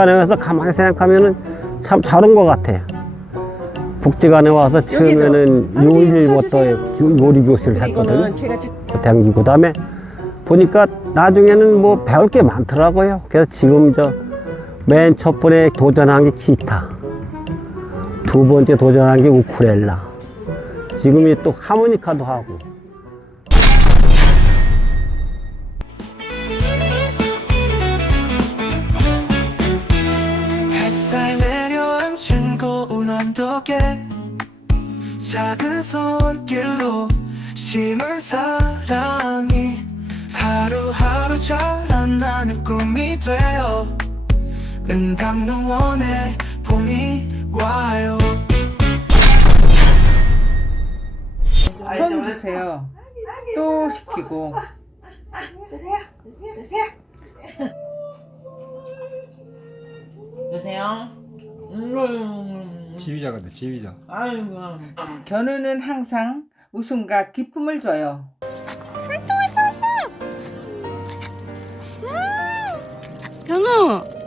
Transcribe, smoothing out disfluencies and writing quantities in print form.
복지관에 와서 가만히 생각하면은 참 잘 온 것 같아. 복지관에 와서 처음에는 요일부터 요리 교실을 했거든요. 댕기고 그다음에 보니까 나중에는 뭐 배울 게 많더라고요. 그래서 지금 맨 첫 번에 도전한 게 기타, 두 번째 도전한 게 우쿨렐라, 지금이 또 하모니카도 하고. 햇살 내려앉은 고운 언덕에 작은 손길로 심은 사랑이 하루하루 자라나는 꿈이 되어 은강농원에 봄이 와요. 손 주세요. 또 시키고. 주세요. 지휘자 같아, 지휘자. 아이고. 견우는 항상 웃음과 기쁨을 줘요. 견우!